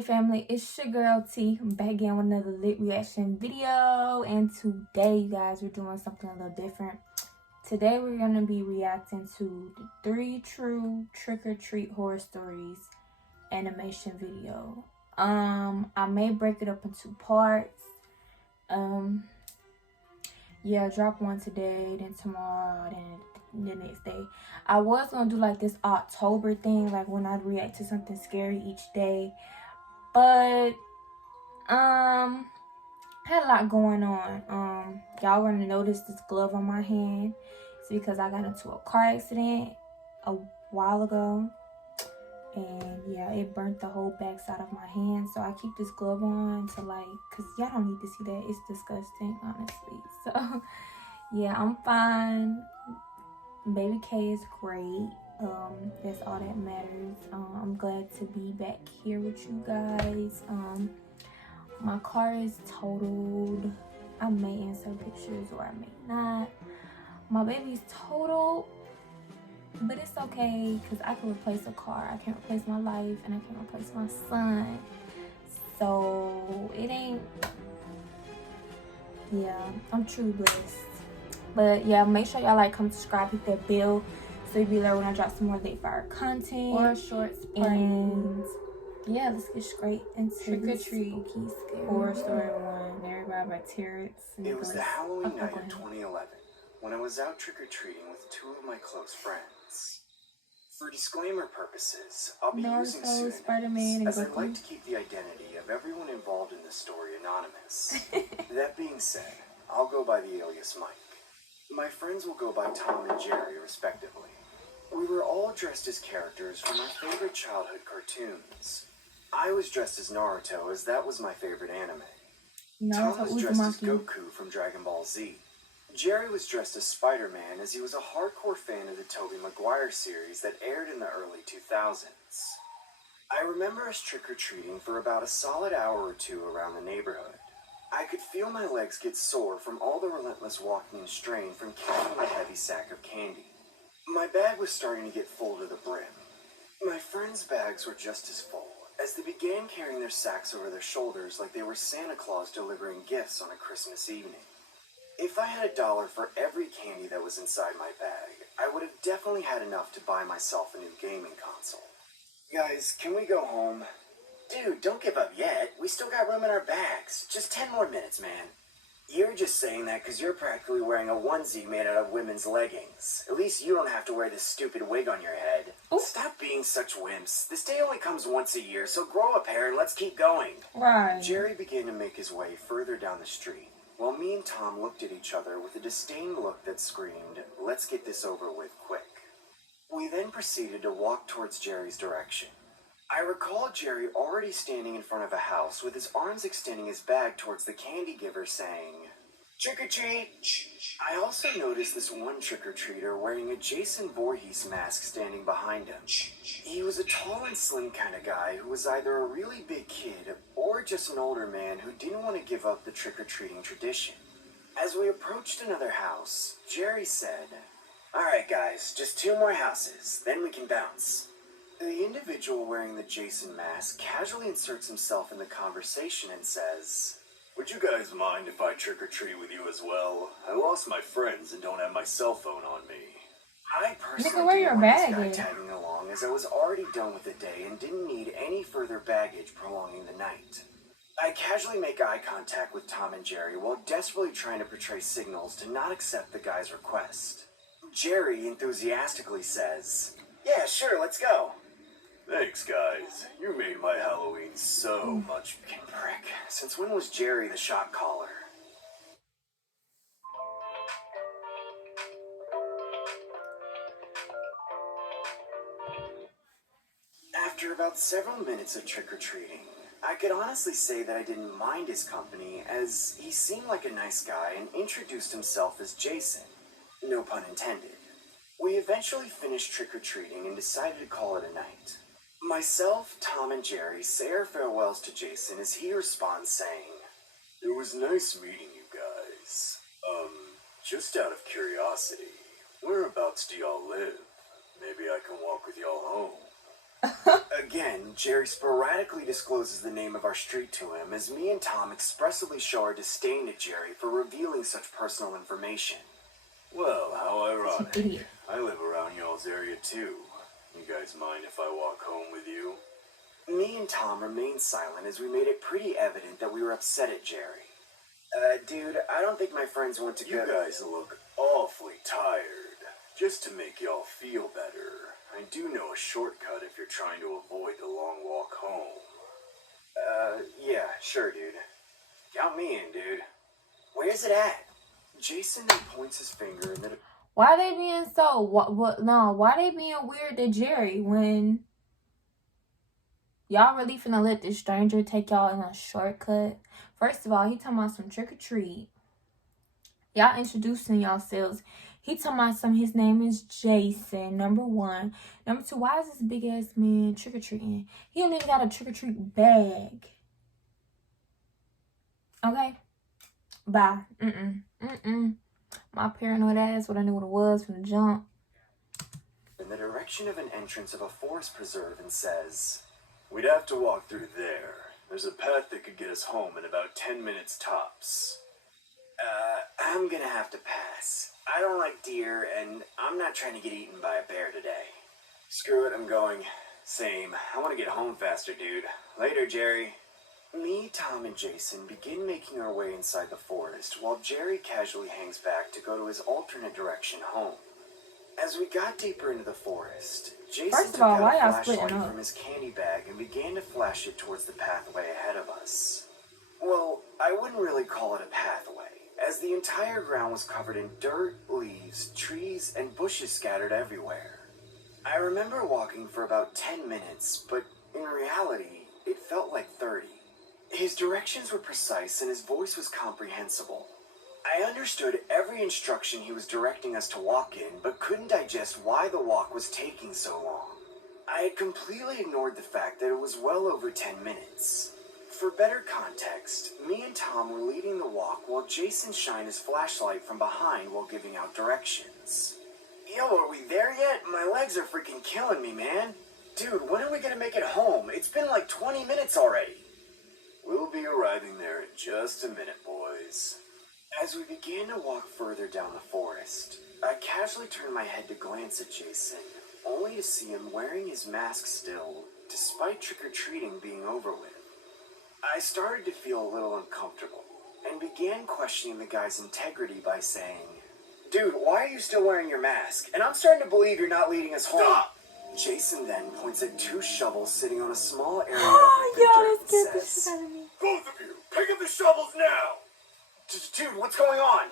Hey family, it's your girl T. I'm back again with another lit reaction video, and today you guys, we're doing something a little different. Today we're going to be reacting to the 3 True Trick-or-Treat Horror Stories animation video. I may break it up into parts. Yeah, drop one today, then tomorrow, then the next day. I was gonna do like this October thing, like when I react to something scary each day, but had a lot going on. Y'all gonna notice this glove on my hand. It's because I got into a car accident a while ago, and yeah, it burnt the whole backside of my hand. So I keep this glove on to like, cause y'all don't need to see that. It's disgusting, honestly. So yeah, I'm fine. Baby K is great. That's all that matters. I'm glad to be back here with you guys. My car is totaled. I may insert pictures or I may not. My baby's totaled, but it's okay because I can replace a car. I can't replace my life, and I can't replace my son. So it ain't. Yeah, I'm truly blessed. But yeah, make sure y'all like, comment, subscribe, hit that bell so you'll be there when I drop some more lit fire content or shorts. And yeah, let's get straight into Trick-or-Treat Horror Story 1, narrated by Terrence. It was the Halloween night of 2011 when I was out trick-or-treating with 2 of my close friends. For disclaimer purposes, I'll be using pseudonyms, as I like to keep the identity of everyone involved in the story anonymous. That being said, I'll go by the alias Mike. My friends will go by Tom and Jerry, respectively. We were all dressed as characters from our favorite childhood cartoons. I was dressed as Naruto, as that was my favorite anime. Tom was dressed as Goku from Dragon Ball Z. Jerry was dressed as Spider-Man, as he was a hardcore fan of the Tobey Maguire series that aired in the early 2000s. I remember us trick-or-treating for about a solid hour or 2 around the neighborhood. I could feel my legs get sore from all the relentless walking and strain from carrying a heavy sack of candy. My bag was starting to get full to the brim. My friends' bags were just as full, as they began carrying their sacks over their shoulders like they were Santa Claus delivering gifts on a Christmas evening. If I had $1 for every candy that was inside my bag, I would have definitely had enough to buy myself a new gaming console. Guys, can we go home? Dude, don't give up yet. We still got room in our bags. Just 10 more minutes, man. You're just saying that because you're practically wearing a onesie made out of women's leggings. At least you don't have to wear this stupid wig on your head. Ooh. Stop being such wimps. This day only comes once a year, so grow a pair and let's keep going. Right. Jerry began to make his way further down the street, while me and Tom looked at each other with a disdained look that screamed, "Let's get this over with quick." We then proceeded to walk towards Jerry's direction. I recall Jerry already standing in front of a house with his arms extending his bag towards the candy giver saying, "Trick or treat!" I also noticed this one trick-or-treater wearing a Jason Voorhees mask standing behind him. He was a tall and slim kind of guy who was either a really big kid or just an older man who didn't want to give up the trick-or-treating tradition. As we approached another house, Jerry said, "Alright guys, just 2 more houses, then we can bounce." The individual wearing the Jason mask casually inserts himself in the conversation and says, "Would you guys mind if I trick-or-treat with you as well? I lost my friends and don't have my cell phone on me." I personally didn't want this guy tagging along, as I was already done with the day and didn't need any further baggage prolonging the night. I casually make eye contact with Tom and Jerry while desperately trying to portray signals to not accept the guy's request. Jerry enthusiastically says, "Yeah, sure, let's go." "Thanks, guys. You made my Halloween so much." Prick. Since when was Jerry the shot caller? After about several minutes of trick-or-treating, I could honestly say that I didn't mind his company, as he seemed like a nice guy and introduced himself as Jason. No pun intended. We eventually finished trick-or-treating and decided to call it a night. Myself, Tom, and Jerry say our farewells to Jason as he responds saying, "It was nice meeting you guys. Just out of curiosity, whereabouts do y'all live? Maybe I can walk with y'all home." Again, Jerry sporadically discloses the name of our street to him, as me and Tom expressively show our disdain to Jerry for revealing such personal information. Well, how ironic. I live around y'all's area too. You guys mind if I walk home with you? Me and Tom remained silent as we made it pretty evident that we were upset at Jerry. Dude, I don't think my friends want to go. You guys look awfully tired. Just to make y'all feel better, I do know a shortcut if you're trying to avoid the long walk home. Yeah, sure, dude. Count me in, dude. Where's it at? Jason then points his finger and then... Why they being so... why they being weird to Jerry when... Y'all really finna let this stranger take y'all in a shortcut? First of all, he talking about some trick-or-treat. Y'all introducing yourselves. He talking about his name is Jason, number one. Number two, why is this big-ass man trick-or-treating? He don't even got a trick-or-treat bag. Okay? Bye. My paranoid ass would have knew what it was from the jump. In the direction of an entrance of a forest preserve and says... We'd have to walk through there. There's a path that could get us home in about 10 minutes tops. I'm gonna have to pass. I don't like deer, and I'm not trying to get eaten by a bear today. Screw it, I'm going. Same. I want to get home faster, dude. Later, Jerry. Me, Tom, and Jason begin making our way inside the forest, while Jerry casually hangs back to go to his alternate direction home. As we got deeper into the forest, Jason took out a flashlight from his candy bag and began to flash it towards the pathway ahead of us. Well, I wouldn't really call it a pathway, as the entire ground was covered in dirt, leaves, trees, and bushes scattered everywhere. I remember walking for about 10 minutes, but in reality, it felt like 30. His directions were precise and his voice was comprehensible. I understood every instruction he was directing us to walk in, but couldn't digest why the walk was taking so long. I had completely ignored the fact that it was well over 10 minutes. For better context, me and Tom were leading the walk while Jason shined his flashlight from behind while giving out directions. Yo, are we there yet? My legs are freaking killing me, man. Dude, when are we gonna make it home? It's been like 20 minutes already. We'll be arriving there in just a minute, boys. As we began to walk further down the forest, I casually turned my head to glance at Jason, only to see him wearing his mask still, despite trick-or-treating being over with. I started to feel a little uncomfortable, and began questioning the guy's integrity by saying, Dude, why are you still wearing your mask? And I'm starting to believe you're not leading us home. Stop! Jason then points at 2 shovels sitting on a small area of the dirt and says, Both of you, pick up the shovels now! Dude, what's going on?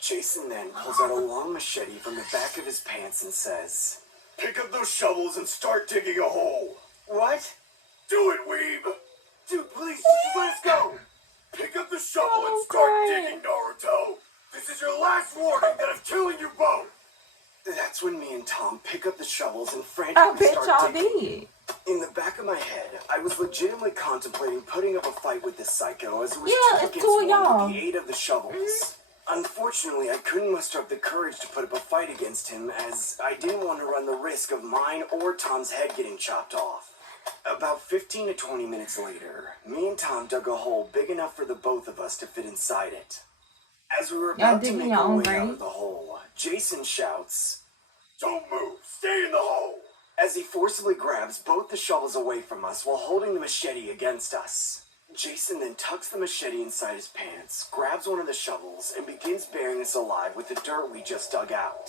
Jason then pulls out a long machete from the back of his pants and says, Pick up those shovels and start digging a hole. What? Do it, weeb! Dude, please, just let us go! Pick up the shovel and start digging, Naruto! This is your last warning that I'm killing you both! That's when me and Tom pick up the shovels and frantically start digging. In the back of my head, I was legitimately contemplating putting up a fight with this psycho as it was 2 against 1 with the aid of the shovels. Unfortunately, I couldn't muster up the courage to put up a fight against him as I didn't want to run the risk of mine or Tom's head getting chopped off. About 15 to 20 minutes later, me and Tom dug a hole big enough for the both of us to fit inside it. As we were about to make our way out of the hole, Jason shouts, Don't move! Stay in the hole! As he forcibly grabs both the shovels away from us while holding the machete against us. Jason then tucks the machete inside his pants, grabs one of the shovels, and begins burying us alive with the dirt we just dug out.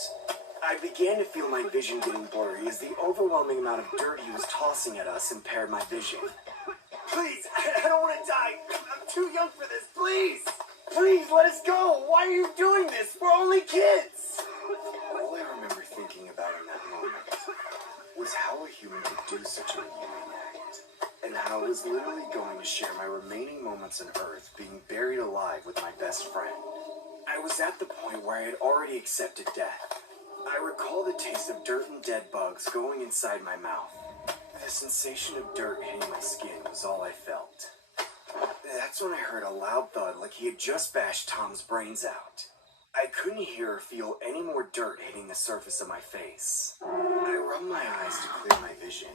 I began to feel my vision getting blurry as the overwhelming amount of dirt he was tossing at us impaired my vision. Please, I don't want to die. I'm too young for this. Please! Please, let us go! Why are you doing this? We're only kids! All I remember thinking about in that moment was how a human could do such a inhumane act, and how I was literally going to share my remaining moments on Earth being buried alive with my best friend. I was at the point where I had already accepted death. I recall the taste of dirt and dead bugs going inside my mouth. The sensation of dirt hitting my skin was all I felt. That's when I heard a loud thud like he had just bashed Tom's brains out. I couldn't hear or feel any more dirt hitting the surface of my face. I rubbed my eyes to clear my vision.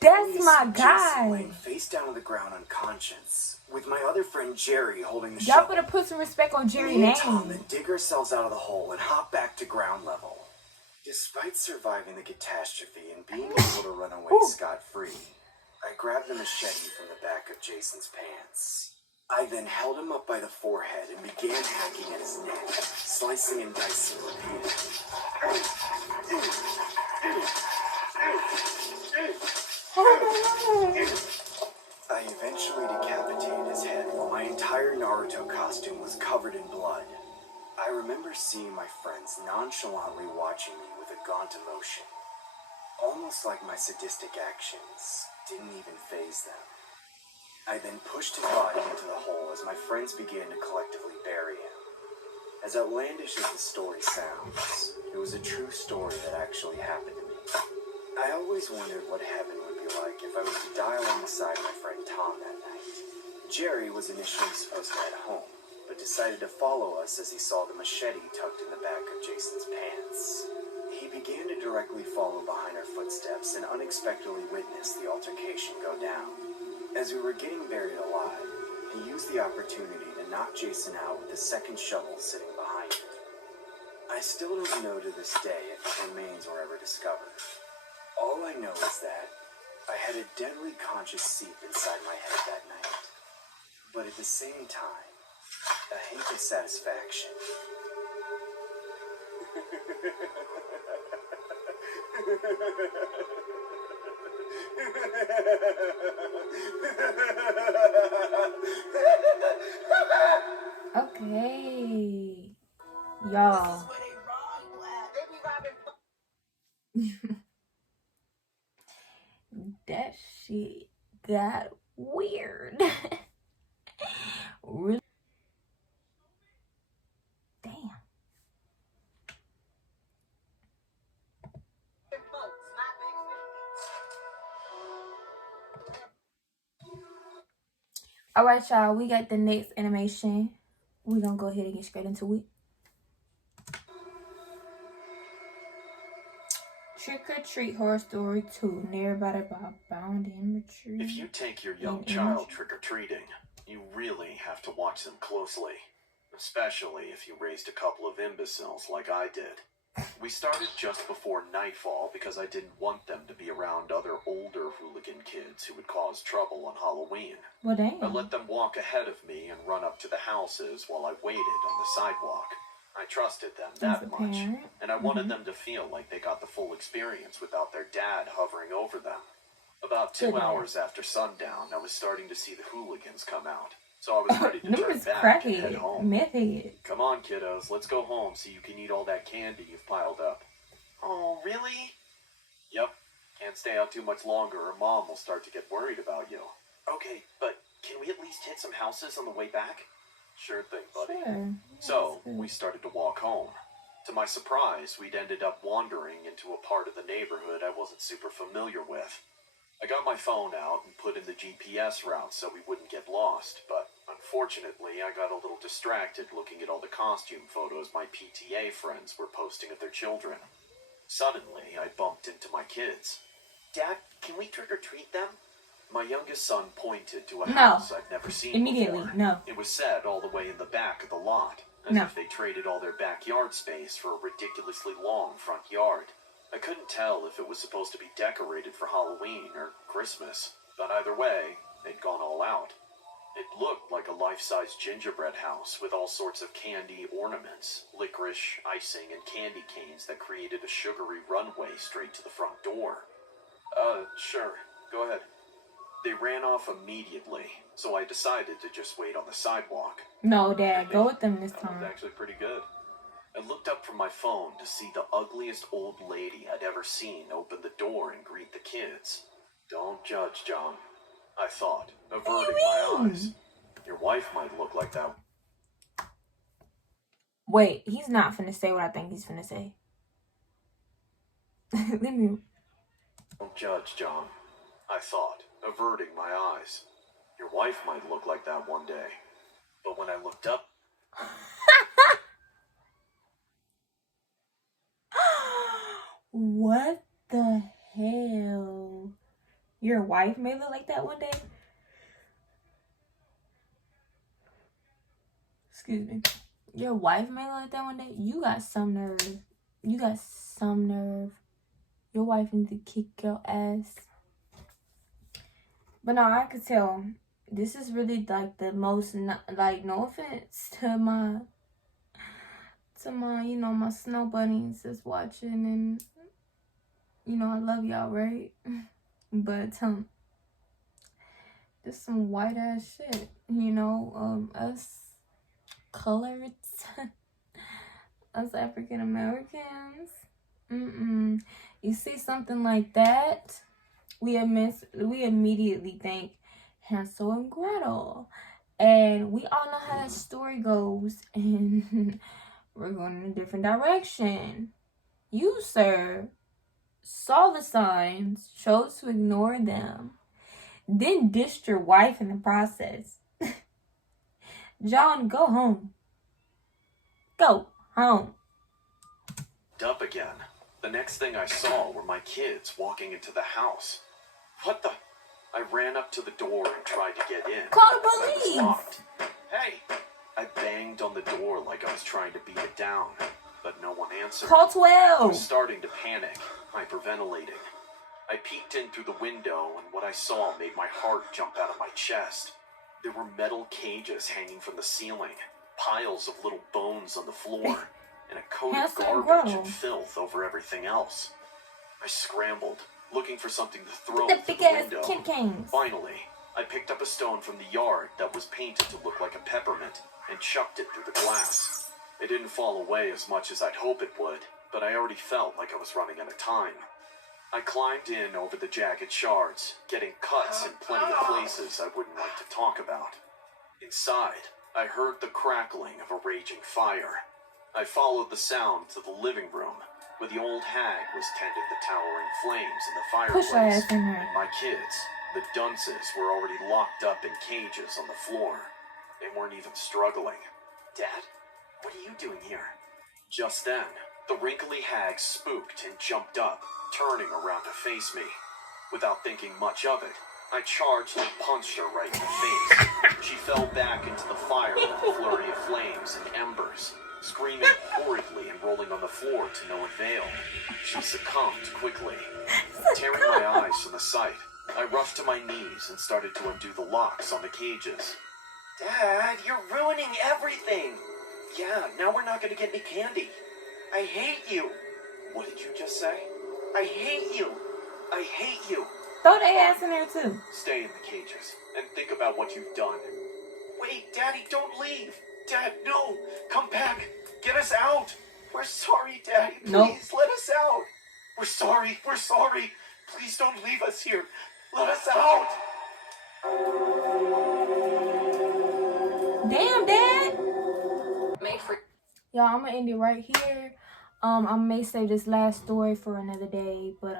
That's my guy. Laying face down on the ground unconscious, with my other friend Jerry holding the Y'all shovel. better put some respect on Jerry's Me name. and Tom then dig ourselves out of the hole and hop back to ground level. Despite surviving the catastrophe and being able to run away scot-free, I grabbed the machete from the back of Jason's pants. I then held him up by the forehead and began hacking at his neck, slicing and dicing repeatedly. I eventually decapitated his head while my entire Naruto costume was covered in blood. I remember seeing my friends nonchalantly watching me with a gaunt emotion, almost like my sadistic actions didn't even faze them. I then pushed his body into the hole as my friends began to collectively bury him. As outlandish as the story sounds, it was a true story that actually happened to me. I always wondered what heaven would be like if I was to die alongside my friend Tom that night. Jerry was initially supposed to head home, but decided to follow us as he saw the machete tucked in the back of Jason's pants. He began to directly follow behind our footsteps and unexpectedly witnessed the altercation go down. As we were getting buried alive, he used the opportunity to knock Jason out with the second shovel sitting behind it. I still don't know to this day if his remains were ever discovered. All I know is that I had a deadly conscious seep inside my head that night, but at the same time, a hint of satisfaction. Okay. Y'all. That shit got weird. Really? Damn. Alright, y'all. We got the next animation. We're gonna go ahead and get straight into it. Trick or Treat Horror Story 2, narrated by Bound and Retreat. If you take your young child trick-or-treating, you really have to watch them closely. Especially if you raised a couple of imbeciles like I did. We started just before nightfall because I didn't want them to be around other older hooligan kids who would cause trouble on Halloween. Well, damn. I let them walk ahead of me and run up to the houses while I waited on the sidewalk. I trusted them that much, and I wanted them to feel like they got the full experience without their dad hovering over them. About 2 hours after sundown, I was starting to see the hooligans come out, so I was ready to turn back and head home. Come on, kiddos, let's go home so you can eat all that candy you've piled up. Oh, really? Yep. Can't stay out too much longer or Mom will start to get worried about you. Okay, but can we at least hit some houses on the way back? Sure thing, buddy. Sure. So, we started to walk home. To my surprise, we'd ended up wandering into a part of the neighborhood I wasn't super familiar with. I got my phone out and put in the GPS route so we wouldn't get lost, but unfortunately, I got a little distracted looking at all the costume photos my PTA friends were posting of their children. Suddenly, I bumped into my kids. Dad, can we trick-or-treat them? My youngest son pointed to a house I'd never seen before. No. It was set all the way in the back of the lot, as if they traded all their backyard space for a ridiculously long front yard. I couldn't tell if it was supposed to be decorated for Halloween or Christmas, but either way, they'd gone all out. It looked like a life-size gingerbread house with all sorts of candy ornaments, licorice, icing, and candy canes that created a sugary runway straight to the front door. Sure, go ahead. They ran off immediately, so I decided to just wait on the sidewalk. No, Dad, go with them this time. That was actually pretty good. I looked up from my phone to see the ugliest old lady I'd ever seen open the door and greet the kids. Don't judge, John, I thought, averting my eyes. Your wife might look like that. Wait, he's not finna say what I think he's finna say. Let me... Don't judge, John, I thought, averting my eyes. Your wife might look like that one day. But when I looked up... What the Your wife may look like that one day. Excuse me. Your wife may look like that one day. You got some nerve. You got some nerve. Your wife needs to kick your ass. But no, I could tell. This is really like the most, like, no offense to my, you know, my snow bunnies that's watching, and, you know, I love y'all, right? But, just some white ass shit, you know, us colored, us African Americans, you see something like that, we immediately think Hansel and Gretel, and we all know how that story goes, and we're going in a different direction. You, sir, saw the signs, chose to ignore them, then dissed your wife in the process. John, go home. Go home. Up again. The next thing I saw were my kids walking into the house. What the? I ran up to the door and tried to get in. Call the police! It was locked. Hey! I banged on the door like I was trying to beat it down, but no one answered. Call 12! I was starting to panic, hyperventilating. I peeked in through the window, and what I saw made my heart jump out of my chest. There were metal cages hanging from the ceiling, piles of little bones on the floor, and a coat of garbage and filth over everything else. I scrambled, looking for something to throw through the window. Finally, I picked up a stone from the yard that was painted to look like a peppermint and chucked it through the glass. It didn't fall away as much as I'd hope it would, but I already felt like I was running out of time. I climbed in over the jagged shards, getting cuts in plenty of places I wouldn't like to talk about. Inside, I heard the crackling of a raging fire. I followed the sound to the living room, where the old hag was tending the towering flames in the fireplace, and my kids, the dunces, were already locked up in cages on the floor. They weren't even struggling. Dad, what are you doing here? Just then, the wrinkly hag spooked and jumped up, turning around to face me. Without thinking much of it, I charged and punched her right in the face. She fell back into the fire with a flurry of flames and embers, screaming horridly and rolling on the floor to no avail. She succumbed quickly. Tearing my eyes from the sight, I rushed to my knees and started to undo the locks on the cages. Dad, you're ruining everything! Yeah, now we're not gonna get any candy. I hate you! What did you just say? I hate you! I hate you! Throw their ass in there too. Stay in the cages and think about what you've done. Wait, Daddy, don't leave! Dad, no! Come back! Get us out! We're sorry, Daddy. Please, let us out! We're sorry! We're sorry! Please don't leave us here! Let us out! Damn, Dad! Y'all, I'm gonna end it right here. I may save this last story for another day, but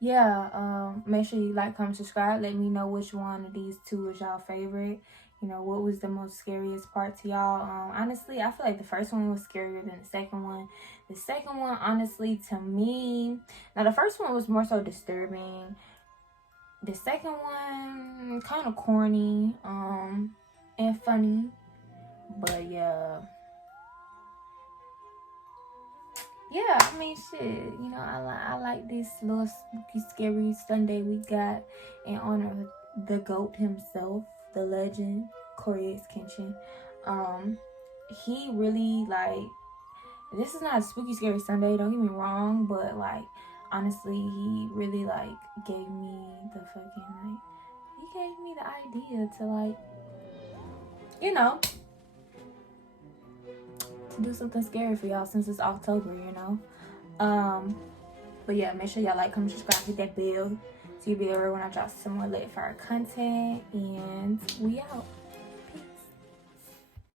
yeah, make sure you like, comment, subscribe. Let me know which one of these two was y'all favorite. You know, what was the most scariest part to y'all? Honestly, I feel like the first one was scarier than the second one. The second one, honestly, to me, now the first one was more so disturbing. The second one, kind of corny, and funny. But yeah, I mean, shit, you know, I like this little spooky, scary Sunday we got in honor of the GOAT himself, the legend, Corey Kenshin. He really, like, this is not a spooky, scary Sunday, don't get me wrong, but, like, honestly, he really, like, gave me the fucking, like, he gave me the idea to, like, you know, do something scary for y'all since it's October, you know. But yeah, make sure y'all like, comment, subscribe, hit that bell so you'll be aware when I drop some more lit fire content, and we out.